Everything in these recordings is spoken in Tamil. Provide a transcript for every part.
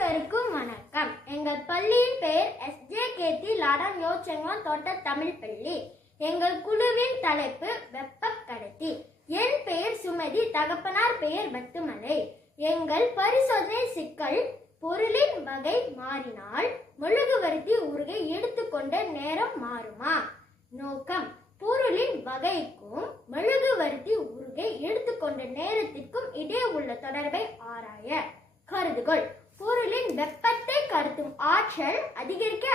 அனைவருக்கும் வணக்கம். எங்கள் பள்ளியின் பெயர் SJKT லாடன் யோச்செங்வான் தோட்ட தமிழ் பள்ளி. எங்கள் குழுவின் தலைப்பு வெப்ப கடத்தி. என் பெயர் சுமதி, தகப்பனார் பெயர் பத்துமலை. எங்கள் பரிசோதனை சிக்கல்: பொருளின் வகை மாறினால் மெழுகுவர்த்தி உருகை எடுத்துக்கொண்ட நேரம் மாறுமா? நோக்கம்: பொருளின் வகைக்கும் மெழுகுவர்த்தி உருகை எடுத்துக்கொண்ட நேரத்திற்கும் இடையே உள்ள தொடர்பை ஆராய. கருதுகோள்: பொருளின் வெப்பத்தை கடத்தும் ஆற்றல் அதிகரிக்க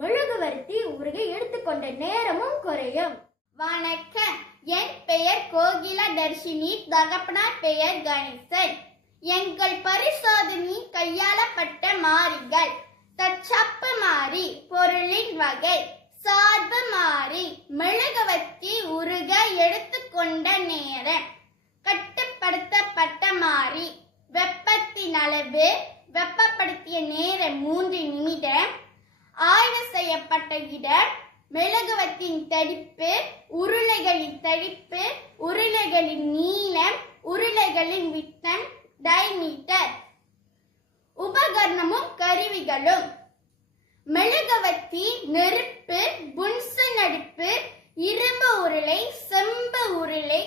மெழுகுவர்த்தி உருகை எடுத்துக்கொண்ட நேரமும் குறையும். வணக்கம். என் பெயர் கோகிலா தர்ஷினி, தகப்பனார் பெயர் கணேசன். எங்கள் பரிசோதனையில் கையாளப்பட்ட மாறிகள்: தற்சாப்பு மாறி, பொருளின் வகை, சார்பு மாறி, மெழுகுவர்த்தி உருக எடுத்துக்கொண்ட நேரம், கட்டுப்படுத்தப்பட்ட மாறி, வெப்பத்தின் அளவு, வெப்பப்படுத்திய நேரம் 3 நிமிடம், ஆய்வு செய்யப்பட்ட இடம், மெழுகுவர்த்தியின் தடிப்பு, உருளைகளின் தடிப்பு, உருளைகளின் நீளம், உருளைகளின் விட்டம், டைமீட்டர். உபகரணமும் கருவிகளும்: மெழுகுவர்த்தி, நெருப்பு, புன்சன் அடுப்பு, இரும்பு உருளை, செம்பு உருளை,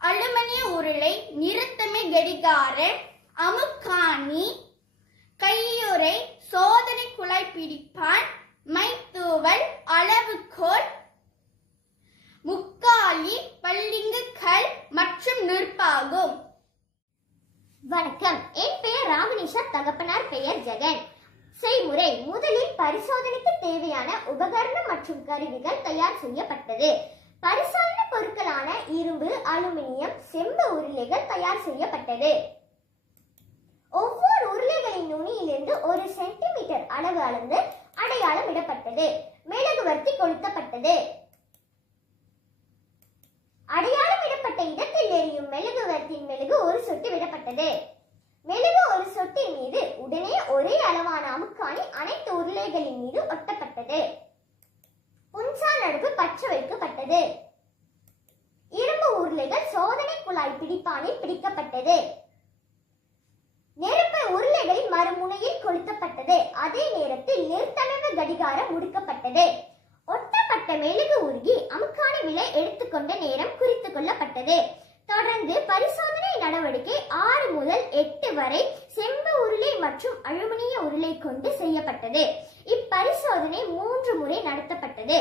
அலுமினிய உருளை, நிறுத்தமை கடிகாரம், அமுக்காணி, கையுறை, சோதனை குழாய் பிடிப்பான், மைத்தூவல், அளவுகோல், முக்காலி, பல்லிங்கு கல் மற்றும் நெருப்பாகும். வணக்கம். என் பெயர் ராமனிஷா, தகப்பனார் பெயர் ஜெகன். செய்முறை: முதலில் பரிசோதனைக்கு தேவையான உபகரணம் மற்றும் கருவிகள் தயார் செய்யப்பட்டது. பரிசோதனை பொருட்களான இரும்பு, அலுமினியம், செம்பு உருளைகள் தயார் செய்யப்பட்டது. ஒவ்வொரு உருளைகளின் நுனியிலிருந்து 1 சென்டிமீட்டர் அளவு அளந்து அடையாளம் இடப்பட்டது. மெழுகுவர்த்தி கொளுத்தப்பட்டது. அடையாளம் இடப்பட்ட இடத்தில் எரியும் மெழுகுவர்த்தியின் மெழுகு ஒரு சொட்டு விடப்பட்டது. மெழுகு ஒரு சொட்டின் மீது உடனே ஒரே அளவான அமுக்காணி அனைத்து உருளைகளின் மீது ஒட்டப்பட்டது. புன்சான் அடுப்பு பற்ற வைக்கப்பட்டது. இரும்பு உருளைகள் சோதனை குழாய் பிடிப்பானில் பிடிக்கப்பட்டது. நெருப்பு உருளைகளின் மறுமுனையில் கொளுத்தப்பட்டது. அதே நேரத்தில் நிறுத்தமைவு கடிகாரம் முடுக்கப்பட்டது. ஒட்டப்பட்ட மெழுகு உருகி அமுக்காணி விலை எடுத்துக்கொண்ட நேரம் குறித்துக் கொள்ளப்பட்டது. தொடர்ந்து பரிசோதனை நடவடிக்கை 6 முதல் 8 வரை செம்பு உருளை மற்றும் அலுமினிய உருளை கொண்டு செய்யப்பட்டது. இப்பரிசோதனை 3 முறை நடத்தப்பட்டது.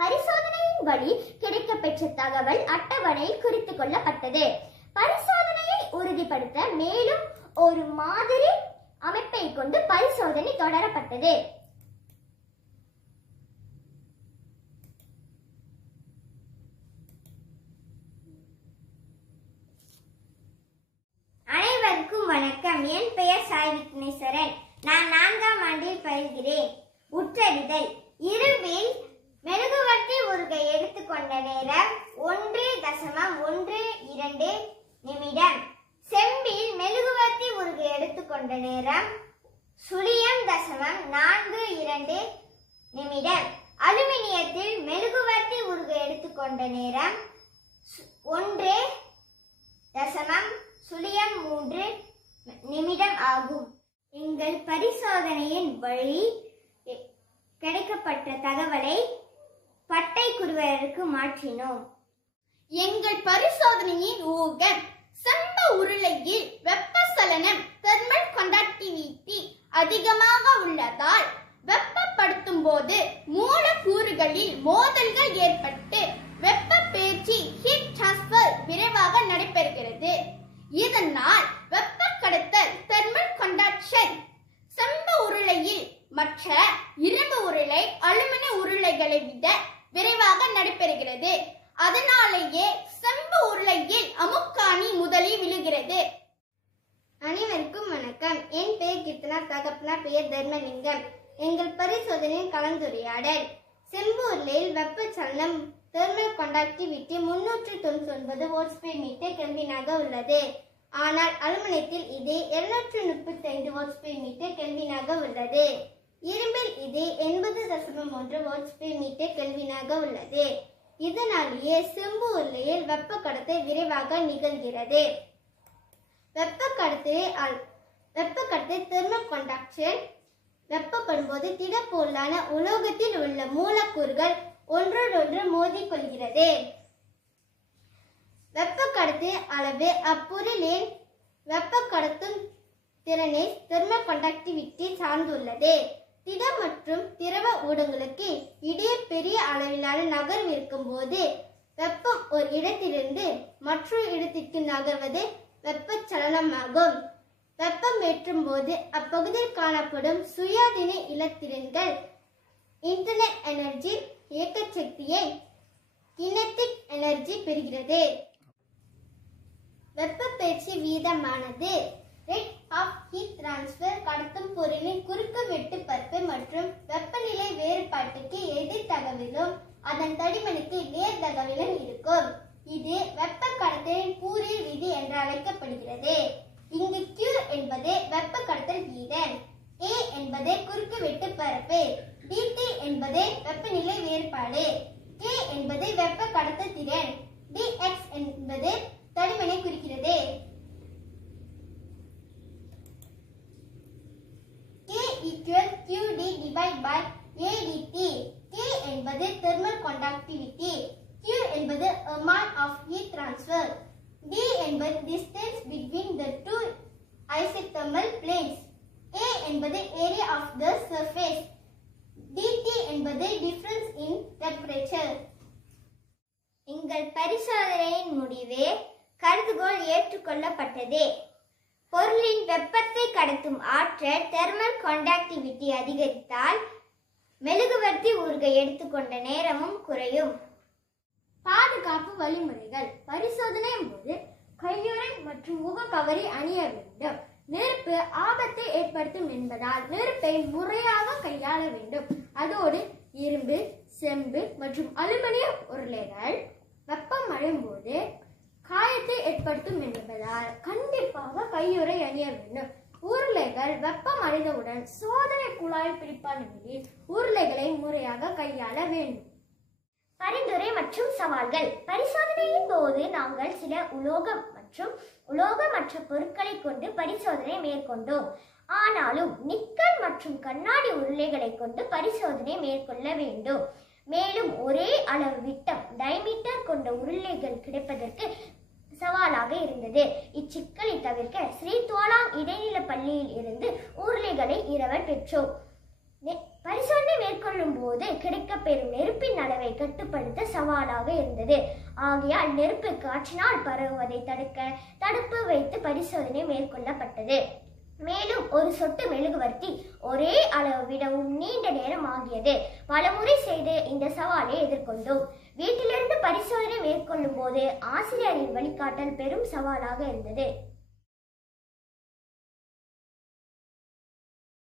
பரிசோதனையின் வழி கிடைக்கப்பெற்ற தகவல் அட்டவணையில் குறித்துக் கொள்ளப்பட்டது. பரிசோதனையை உறுதிப்படுத்த மேலும் ஒரு மாதிரி அமைப்பை கொண்டு பரிசோதனை தொடரப்பட்டது. அனைவருக்கும் வணக்கம். என் பெயர் சாய் விக்னேஸ்வரன். நான் 4ஆம் ஆண்டில் பயில்கிறேன். உற்றறிதல்: இரும்பில் மெழுகுவர்த்தி உருகை எடுத்துக்கொண்ட நேரம் 1.12 நிமிடம். செம்பில் மெழுகுவர்த்தி உருகை எடுத்துக்கொண்ட நேரம் 0.42 நிமிடம். அலுமினியத்தில் மெழுகுவர்த்தி உருகை எடுத்துக்கொண்ட நேரம் 1.03 நிமிடம் ஆகும். எங்கள் பரிசோதனையின் வழி கிடைக்கப்பட்ட தகவலை பட்டை குறுவருக்கு மாற்றினோம். எங்கள் பரிசோதனையின் ஊகம்: செம்பு உருளையில் வெப்பச்சலனம் தெர்மல் கண்டக்டிவிட்டி அதிகமாக உள்ளதால் வெப்பப்படுத்தும் போது மூலக்கூறுகளில் மோதல்கள் ஏற்பட்டு வெப்ப பேச்சு ஹீட் டிரான்ஸ்பர் விரைவாக நடைபெறுகிறது. இதனால் வெப்ப கடத்தல் தெர்மல் கண்டக்ஷன் செம்பு உருளையில் மற்ற இரும்பு உருளை, அலுமினிய உருளைகளை விட விரைவாக நடைபெறுகிறது. அதனாலேயே செம்பு உருளையில் அமுக்காணி முதலில் விழுகிறது. அனைவருக்கும் வணக்கம். என் பெயர் கீர்த்தனா, தகப்பனார் பெயர் தர்மலிங்கம். எங்கள் பரிசோதனையின் கலந்துரையாடல்: செம்பு உருளையில் வெப்பச்சலனம் தெர்மல் கண்டக்டிவிட்டி 399 வோல்ட்ஸ்/மீட்டர் கெல்வினாக உள்ளது. ஆனால் அலுமினியத்தில் இது 235 வோல்ட்ஸ்/மீட்டர் கெல்வினாக உள்ளது. இரும்பில் இது 80.3 வோல்ட்ஸ்/மீட்டர் கெல்வினாக உள்ளது. இதனாலேயே செம்பு உருளையில் வெப்ப கடத்தல் விரைவாக நிகழ்கிறது. வெப்ப கடத்தலை வெப்ப கடத்தல் தெர்மல் கண்டக்ஷன். வெப்பப்படும் போது திடப்பொருளான உலோகத்தில் உள்ள மூலக்கூறுகள் ஒன்றோடொன்று மோதிக்கொள்கிறது. வெப்ப கடத்தின் அளவு அப்பொருளின் வெப்ப கடத்தும் திறனை தெர்மல் கண்டக்டிவிட்டி சார்ந்துள்ளது. திட மற்றும் திரவ ஊடகங்களுக்கு இடையே பெரிய அளவிலான நகர்வு இருக்கும் போது வெப்பம் ஒரு இடத்திலிருந்து மற்றொரு இடத்திற்கு நகர்வது வெப்பச்சலனமாகும். வெப்பம் ஏற்றும் போது அப்பகுதியில் காணப்படும் சுயாதீன இலத்திரன்கள் இன்டர்னல் எனர்ஜி இயக்க சக்தியை கினெடிக் எனர்ஜி பெறுகிறது. வெப்பப்பெயர்ச்சி வீதமானது ரேட் ஆஃப் ஹீட் டிரான்ஸ்ஃபர் கடத்தும் பொருளின் குறுக்கு வெட்டு பரப்பு மற்றும் வெப்பநிலை வேறுபாட்டுக்கு எதிர்த்தகவிலும் அதன் தடிமனுக்கு நேர்தகவிலும் இருக்கும். இது வெப்ப கடத்தலின் பூரியல் விதி என்று அழைக்கப்படுகிறது. இங்கு Q என்பது வெப்ப கடத்தல் வீதம், A என்பது குறுக்கு வெட்டு பரப்பு, dT என்பது வெப்பநிலை வேறுபாடு, K என்பது வெப்ப கடத்தல் திறன், dx என்பது தடிமனை குறிக்கிறது. K equals QD divided by AdT. K என்பது thermal conductivity, Q என்பது amount of heat transfer, D என்பது distance between the two isothermal planes, A என்பது area of the surface, dT என்பது difference in temperature. எங்கள் பரிசோதனையின் முடிவு கருதுகோள் ஏற்றுக்கொள்ளப்பட்டது. பொருளின் வெப்பத்தை கடத்தும் ஆற்றல் தெர்மல் கண்டக்டிவிட்டி அதிகரித்தால் மெழுகுவர்த்தி உருக எடுத்துக்கொண்ட நேரமும் குறையும். பாதுகாப்பு வழிமுறைகள். பரிசோதனையின் போது கையுறை மற்றும் முகக்கவரி அணிய வேண்டும். நெருப்பு ஆபத்தை ஏற்படுத்தும் என்பதால் நெருப்பை முறையாக கையாள வேண்டும். அதோடு இரும்பு, செம்பு மற்றும் அலுமினியம் உருளைகள் வெப்பம் அடையும் போது காயத்தை ஏற்படுத்தும் என்பதால் கண்டிப்பாக கையுறை அணிய வேண்டும். உருளைகள் வெப்பம் அடைந்தவுடன் சோதனை குழாயில் பிடிப்பான நிலையில் உருளைகளை முறையாக கையாள வேண்டும். பரிந்துரை மற்றும் சவால்கள். பரிசோதனையின் போது நாங்கள் சில உலோகமற்ற பொருட்களை கொண்டு பரிசோதனை மேற்கொண்டோம். ஆனாலும் நிக்கல் மற்றும் கண்ணாடி உருளைகளை கொண்டு பரிசோதனை மேற்கொள்ள வேண்டும். மேலும் ஒரே அளவு விட்டம் டைமீட்டர் கொண்ட உருளைகள் கிடைப்பதற்கு சவாலாக இருந்தது. இச்சிக்கலை தவிர்க்க ஸ்ரீ துவாலாங் இடைநில பள்ளியில் இருந்து உருளைகளை இரவல் பெற்றோம். பரிசோதனை மேற்கொள்ளும் போது கிடைக்கப்பெறும் நெருப்பின் அளவை கட்டுப்படுத்த சவாலாக இருந்தது. ஆகையால் நெருப்பு காற்றினால் பரவுவதை தடுக்க தடுப்பு வைத்து பரிசோதனை மேற்கொள்ளப்பட்டது. மேலும் ஒரு சொட்டு மெழுகுவர்த்தி ஒரே அளவு விடவும் நீண்ட நேரம் ஆகியது. பலமுறை செய்து இந்த சவாலை எதிர்கொண்டோம். வீட்டிலிருந்து பரிசோதனை மேற்கொள்ளும் போது ஆசிரியரின் வழிகாட்டல் பெரும் சவாலாக இருந்தது.